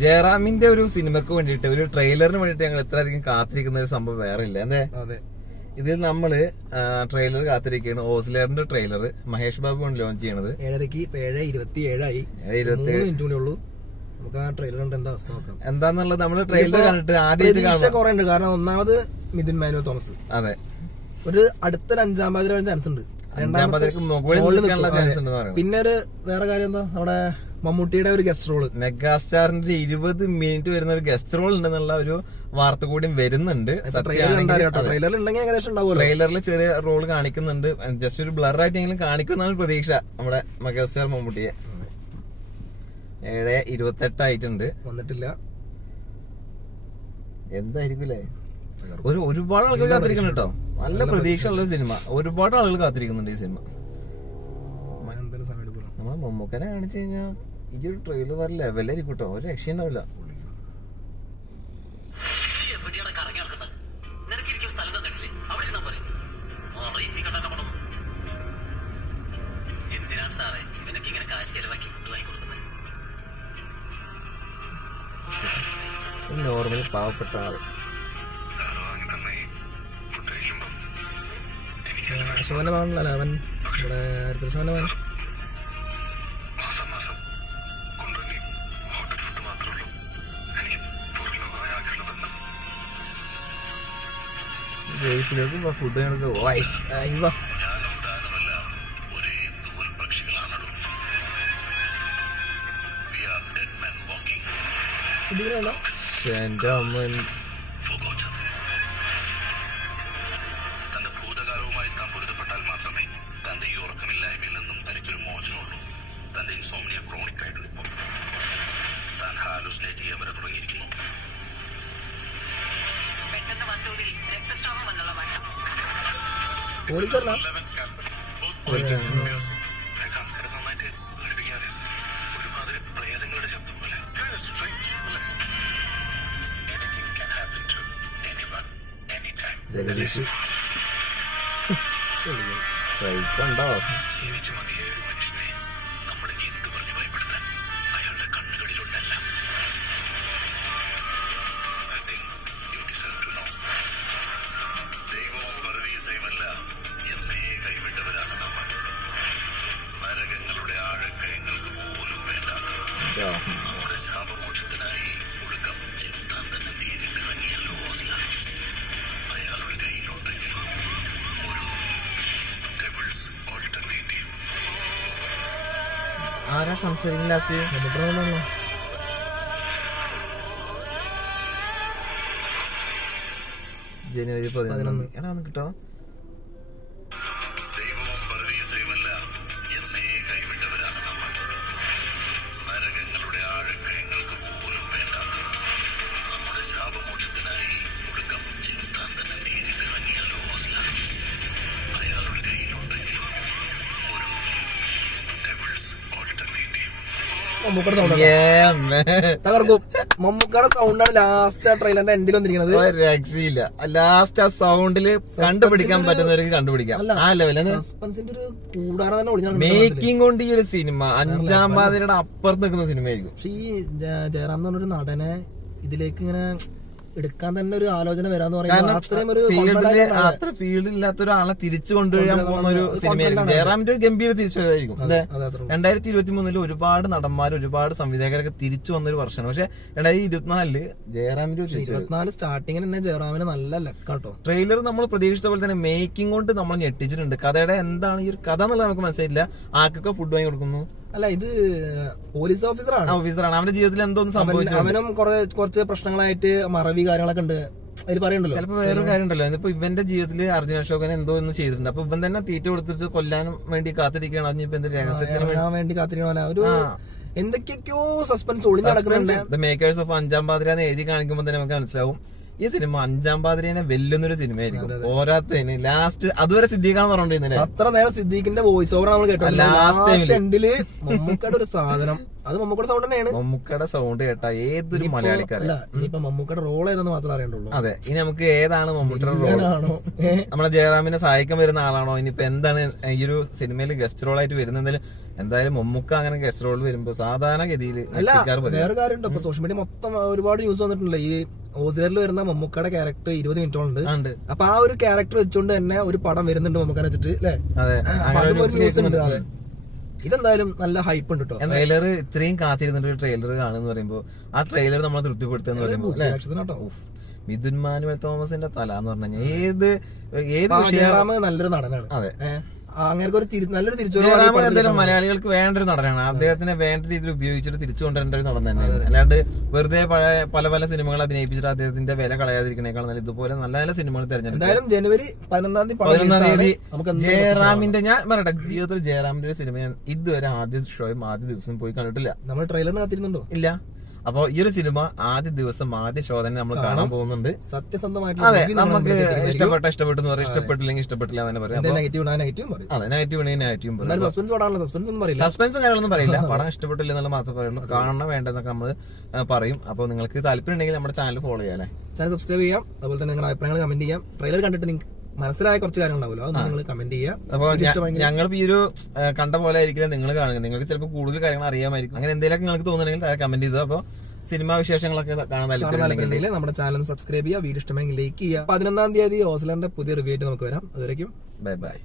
ജയറാമിന്റെ ഒരു സിനിമക്ക് വേണ്ടിയിട്ട് ഒരു ട്രെയിലറിന് വേണ്ടിയിട്ട് ഞങ്ങൾ ഇത്രയധികം കാത്തിരിക്കുന്ന ഒരു സംഭവം വേറെ ഇല്ല അല്ലേ? അതെ. ഇതിൽ നമ്മള് ട്രെയിലർ കാത്തിരിക്കുകയാണ്. ഓസ്ലേറിന്റെ ട്രെയിലർ മഹേഷ് ബാബു ആണ് ലോഞ്ച് ചെയ്യണത്. 7:27 മിനിറ്റ് കൂടെ ഉള്ളൂ. നമുക്ക് ആ ട്രെയിലർ കണ്ട് എന്താ അവസ്ഥ നോക്കാം. എന്താന്നുള്ളത് നമ്മള് ട്രെയിലർ കണ്ടിട്ട് ആദ്യമായിട്ട് കുറെ ഉണ്ട്. കാരണം ഒന്നാമത് മിഥുൻ മാനുവൽ തോമസ്, അതെ, ഒരു അടുത്തൊരു 5ാം പാതിര ചാൻസ് ഉണ്ട്. പിന്നെ ഒരു വേറെ കാര്യം എന്താ, നമ്മുടെ മമ്മൂട്ടിയുടെ ഒരു ഗസ്റ്റ് റോള്, മെഗാസ്റ്റാറിന്റെ 20 മിനിറ്റ് വരുന്ന ഒരു ഗസ്റ്റ് റോൾ ഉണ്ടെന്നുള്ള ഒരു വാർത്ത കൂടി വരുന്നുണ്ട്. ട്രെയിലറിൽ ഉണ്ടെങ്കിൽ ഏകദേശം ഉണ്ടാവും. ട്രെയിലറിൽ ചെറിയ റോൾ കാണിക്കുന്നുണ്ട്. ജസ്റ്റ് ഒരു ബ്ലർ ആയിട്ടെങ്കിലും കാണിക്കുന്നതാണ് പ്രതീക്ഷ നമ്മുടെ മെഗാസ്റ്റാർ മമ്മൂട്ടിയെ. 7:28 ആയിട്ടുണ്ട്, വന്നിട്ടില്ല. എന്തായിരിക്കും അല്ലേ? ഒരുപാട് ആളുകൾ കാത്തിരിക്കുന്നു കേട്ടോ. നല്ല പ്രതീക്ഷ ഉള്ള സിനിമ. ഒരുപാട് ആളുകൾ കാത്തിരിക്കുന്നുണ്ട് ഈ സിനിമ. നമ്മളെ മമ്മൂക്കനെ കാണിച്ചു കഴിഞ്ഞാൽ ഈ ഒരു ട്രെയിലർ വേറെ ലെവലായിരിക്കും കേട്ടോ. ഒരു രക്ഷ ഉണ്ടാവില്ല. നോർമലി പാവപ്പെട്ട ആള് അവൻ ഫുഡ് എന്റെ അമ്മ. തന്റെ ഭൂതകാലവുമായി താൻ പൊരുത്തപ്പെട്ടാൽ മാത്രമേ തന്റെ ഈ ഉറക്കമില്ലായ്മയിൽ നിന്നും തനിക്കൊരു മോചനമുള്ളൂ. തന്റെ ഇൻസോംനിയ ക്രോണിക് ആയിട്ടുണ്ട്. ഇപ്പോൾ താൻ ഹാലുസിനേറ്റ് ചെയ്യാൻ വരെ തുടങ്ങിയിരിക്കുന്നു. പെട്ടെന്ന് വന്നൂരിൽ രക്തസ്രാവം വന്നുള്ള മട്ടം. നന്നായിട്ട് പേടിപ്പിക്കാറിയത് ഒരുമാതിരി പ്രേതങ്ങളുടെ ശബ്ദം പോലെ. ജഗദീഷ് സഹിക്കണ്ടോ? ജീവിച്ചു മതിയായ ഒരു മനുഷ്യനെ നമ്മൾ ഇനി എന്ത് പറഞ്ഞ് ഭയപ്പെടുത്താൻ? അയാളുടെ കണ്ണുകളിലുണ്ടല്ല. ദൈവവും പരദീസയുമല്ല, എന്നേ കൈവിട്ടവരാണ് നമ്മൾ. നരകങ്ങളുടെ ആഴക്കയങ്ങൾക്ക് പോലും വേണ്ടാത്ത നമ്മുടെ ശാപമോക്ഷത്തിനായി ഒടുക്കം ചെത്താൻ തന്നെ നേരിട്ടിറങ്ങിയല്ലോ ഓസ്ല. അയാളുടെ കയ്യിലുണ്ടെങ്കിലും ഒരു ഡെവിൾസ് ഓൾട്ടർനേറ്റീവ്. ആരാ സംസാരിക്കില്ല? ജനുവരി 11 എടാ ഒന്ന് കിട്ടോ? ദൈവവും പരദീസയുമല്ല, എന്നേ കൈവിട്ടവരാണ് നമ്മൾ. നരകങ്ങളുടെ ആഴക്കയങ്ങൾക്ക് പോലും വേണ്ടാത്ത നമ്മുടെ ശാപമോക്ഷത്തിനായി ഒടുക്കം ചെത്താൻ തന്നെ നേരിട്ടിറങ്ങിയല്ലോ ഓസ്ല. അയാളുടെ കയ്യിലുണ്ടെങ്കിലും ഒരു ഡെവിൾസ് ഓൾട്ടർനേറ്റീവ്. തകർക്കും. മമ്മൂക്കയുടെ സൗണ്ടാണ് ലാസ്റ്റ് ആ ട്രെയിലറിന്റെ എൻഡിൽ വന്നിരിക്കുന്നത്. രക്ഷയില്ല. ലാസ്റ്റ് ആ സൗണ്ടില് കണ്ടുപിടിക്കാൻ പറ്റുന്നവർക്ക് കണ്ടുപിടിക്കാം. ആ ലെവലിൽ സസ്പെൻസിന്റെ ഒരു കൂടാരം തന്നെ ഒളിഞ്ഞാണ്. മേക്കിംഗ് കൊണ്ട് ഈ ഒരു സിനിമ 5ാം പാതിരയുടെ അപ്പുറത്ത് നിൽക്കുന്ന സിനിമയായിരിക്കും. പക്ഷെ ഈ ജയറാം എന്ന് പറഞ്ഞൊരു നടനെ ഇതിലേക്ക് ഇങ്ങനെ എടുക്കാൻ തന്നെ ഒരു ആലോചന വരാന്ന് പറയുന്നത് അത്ര ഫീൽഡില്ലാത്ത ഒരാളെ തിരിച്ചു കൊണ്ടുവരാൻ പോകുന്ന ഒരു സിനിമയായിരിക്കും. ജയറാമിന്റെ ഒരു ഗംഭീര തിരിച്ചുവരവായിരിക്കും. അതെ, 2023 ഒരുപാട് നടന്മാർ, ഒരുപാട് സംവിധായകരൊക്കെ തിരിച്ചു വന്നൊരു വർഷമാണ്. പക്ഷെ 2024 ജയറാമിന്റെ 24 സ്റ്റാർട്ടിങ്ങിൽ തന്നെ ജയറാമിന് നല്ല ലക്കാട്ടോ. ട്രെയിലർ നമ്മൾ പ്രതീക്ഷിച്ച പോലെ തന്നെ മേക്കിംഗ് കൊണ്ട് നമ്മൾ ഞെട്ടിച്ചിട്ടുണ്ട്. കഥയുടെ എന്താണ് ഈ ഒരു കഥ എന്നുള്ളത് നമുക്ക് മനസ്സിലായില്ല. ആർക്കൊക്കെ ഫുഡ് വാങ്ങി കൊടുക്കുന്നു? അല്ല, ഇത് പോലീസ് ഓഫീസറാണ്. അവന്റെ ജീവിതത്തിൽ എന്തോന്ന് സംഭവിച്ചു. അവനും കുറച്ച് പ്രശ്നങ്ങളായിട്ട് മറവി കാര്യങ്ങളൊക്കെ ഉണ്ട് അതിൽ പറയണ്ടല്ലോ. ചിലപ്പോ വേറൊരു കാര്യം ഉണ്ടല്ലോ. ഇപ്പൊ ഇവന്റെ ജീവിതത്തിൽ അർജുന അശോകൻ എന്തോ ഒന്ന് ചെയ്തിട്ടുണ്ട്. അപ്പൊ ഇവൻ തന്നെ തീറ്റ കൊടുത്തിട്ട് കൊല്ലാനും വേണ്ടി കാത്തിരിക്കുകയാണ്. വേണ്ടി കാത്തിരിക്കണ ഒരു എന്തൊക്കെയോ സസ്പെൻസ് ഒളിഞ്ഞു നടക്കുന്നുണ്ട്. ദ മേക്കേഴ്സ് ഓഫ് 5ാം പാതിര എന്ന് എഴുതി കാണിക്കുമ്പോൾ തന്നെ നമുക്ക് മനസ്സിലാവും ഈ സിനിമ 5ാം പാതിരേനെ വെല്ലുന്നൊരു സിനിമയായിരിക്കും. പോരാത്തതിന് ലാസ്റ്റ് അതുവരെ സിദ്ദീഖാന്ന് പറഞ്ഞോണ്ടിരുന്നില്ലേ? അത്ര നേരം സിദ്ദീഖിന്റെ വോയിസ് ഓവർ നമ്മൾ കേട്ടോ. ലാസ്റ്റ് എൻഡില് മമ്മൂക്കയുടെ ഒരു സാധനം അത് മമ്മൂക്കയുടെ സൗണ്ട് തന്നെയാണ്. മമ്മൂക്കയുടെ സൗണ്ട് കേട്ടാ ഏതൊരു മലയാളിക്കാരല്ല. ഇനിയിപ്പോ മമ്മൂക്കയുടെ റോൾ ഏതെന്ന് മാത്രമേ അറിയണ്ടുള്ളൂ. അതെ, ഇനി നമുക്ക് ഏതാണ് മമ്മൂട്ടിയുടെ റോൾ? ആണോ നമ്മളെ ജയറാമിനെ സഹായിക്കാൻ വരുന്ന ആളാണോ, ഇനിയിപ്പോ എന്താണ് ഈ ഒരു സിനിമയിൽ ഗസ്റ്റ് റോൾ ആയിട്ട് വരുന്ന? എന്തായാലും മമ്മൂക്ക അങ്ങനെ ഗസ്റ്റ് റോൾ വരുമ്പോ സാധാരണഗതിയിൽ വേറെ കാര്യമുണ്ട്. ഇപ്പൊ സോഷ്യൽ മീഡിയ മൊത്തം ഒരുപാട് ന്യൂസ് വന്നിട്ടുണ്ടല്ലോ. ഈ ഓസിലറിൽ വരുന്ന മമ്മൂക്കയുടെ ക്യാരക്ടർ 20 മിനിറ്റോളുണ്ട്. അപ്പൊ ആ ഒരു ക്യാരക്ടർ വെച്ചുകൊണ്ട് തന്നെ ഒരു പടം വരുന്നുണ്ട് മമ്മൂക്കനെ വെച്ചിട്ട് അല്ലെ. ഇതെന്തായാലും നല്ല ഹൈപ്പ് ഉണ്ട് കേട്ടോ. ട്രെയിലർ ഇത്രയും കാത്തിരുന്നിട്ട് ട്രെയിലർ കാണുന്ന പറയുമ്പോ ആ ട്രെയിലർ നമ്മളെ തൃപ്തിപ്പെടുത്തുന്ന പറയുമ്പോ മിഥുൻ മാനുവൽ തോമസിന്റെ തല എന്ന് പറഞ്ഞു കഴിഞ്ഞാൽ ഏത് ജയറാം നല്ലൊരു നടനാണ്. അതെ, അങ്ങനെ നല്ലൊരു ജയറാം എന്തായാലും മലയാളികൾക്ക് വേണ്ട ഒരു നടനാണ്. അദ്ദേഹത്തിനെ വേണ്ട രീതിയിൽ ഉപയോഗിച്ചിട്ട് തിരിച്ചു കൊണ്ടുവരേണ്ട ഒരു നടൻ തന്നെയാണ്. അല്ലാണ്ട് വെറുതെ പല പല സിനിമകൾ അഭിനയിപ്പിച്ചിട്ട് അദ്ദേഹത്തിന്റെ വില കളയാതിരിക്കണേക്കാൾ നല്ല ഇതുപോലെ നല്ല നല്ല സിനിമകൾ തിരഞ്ഞെടുക്കും. ജനുവരി 11 തീയതി ജയറാമിന്റെ, ഞാൻ പറയട്ടെ, ജീവിതത്തിൽ ജയറാമിന്റെ ഒരു സിനിമ ഞാൻ ഇതുവരെ ആദ്യ ഷോയും ആദ്യ ദിവസം പോയി കണ്ടിട്ടില്ല. നമ്മൾ ട്രെയിലറിന് കാത്തിരുന്നുണ്ടോ? ഇല്ല. അപ്പൊ ഈ ഒരു സിനിമ ആദ്യ ദിവസം ആദ്യ ഷോ തന്നെ നമ്മൾ കാണാൻ പോകുന്നുണ്ട്. സത്യസന്ധമായിട്ട് അതെ, നമുക്ക് ഇഷ്ടപ്പെട്ടു എന്ന് പറയും, ഇഷ്ടപ്പെട്ടില്ലെങ്കിൽ ഇഷ്ടപ്പെട്ടില്ല എന്ന് പറയാം. അതെ, നെഗറ്റീവ് ഉണ്ടെങ്കിൽ നെഗറ്റീവും പറയും. സസ്പെൻസും കാര്യങ്ങളൊന്നും പറയില്ല. പടം ഇഷ്ടപ്പെട്ടില്ല എന്നുള്ള മാത്രം പറയുള്ളൂ. കാണണം വേണ്ടെന്നൊക്കെ നമ്മൾ പറയും. അപ്പൊ നിങ്ങൾക്ക് താല്പര്യം ഉണ്ടെങ്കിൽ നമ്മുടെ ചാനൽ ഫോളോ ചെയ്യാം, ചാനൽ സബ്സ്ക്രൈബ് ചെയ്യാം. അതുപോലെ തന്നെ നിങ്ങളുടെ അഭിപ്രായങ്ങൾ കമന്റ് ചെയ്യാം. ട്രെയിലർ കണ്ടിട്ട് നിങ്ങൾക്ക് മനസ്സിലായ കുറച്ച് കാര്യങ്ങൾ ഉണ്ടാവുമല്ലോ, അത് നിങ്ങൾ കമന്റ് ചെയ്യാം. അപ്പൊ ഞങ്ങൾ ഈ ഒരു കണ്ട പോലെ ആയിരിക്കില്ല നിങ്ങൾ കാണുക. നിങ്ങൾക്ക് ചിലപ്പോൾ കൂടുതൽ കാര്യങ്ങൾ അറിയാമായിരിക്കും. അങ്ങനെ എന്തെങ്കിലും നിങ്ങൾക്ക് തോന്നുന്നുണ്ടെങ്കിൽ കമന്റ് ചെയ്തു. അപ്പൊ സിനിമാ വിശേഷങ്ങളൊക്കെ കാണാൻ താല്പര്യമുണ്ടെങ്കിൽ നമ്മുടെ ചാനൽ സബ്സ്ക്രൈബ് ചെയ്യുക. വീഡിയോ ഇഷ്ടമെങ്കിൽ ലൈക്ക് ചെയ്യുക. 11-ാം തീയതി ഓസ്ലറിന്റെ പുതിയ റിവ്യൂ ആയിട്ട് നമുക്ക് വരാം. അതുവരെയും ബൈ ബൈ.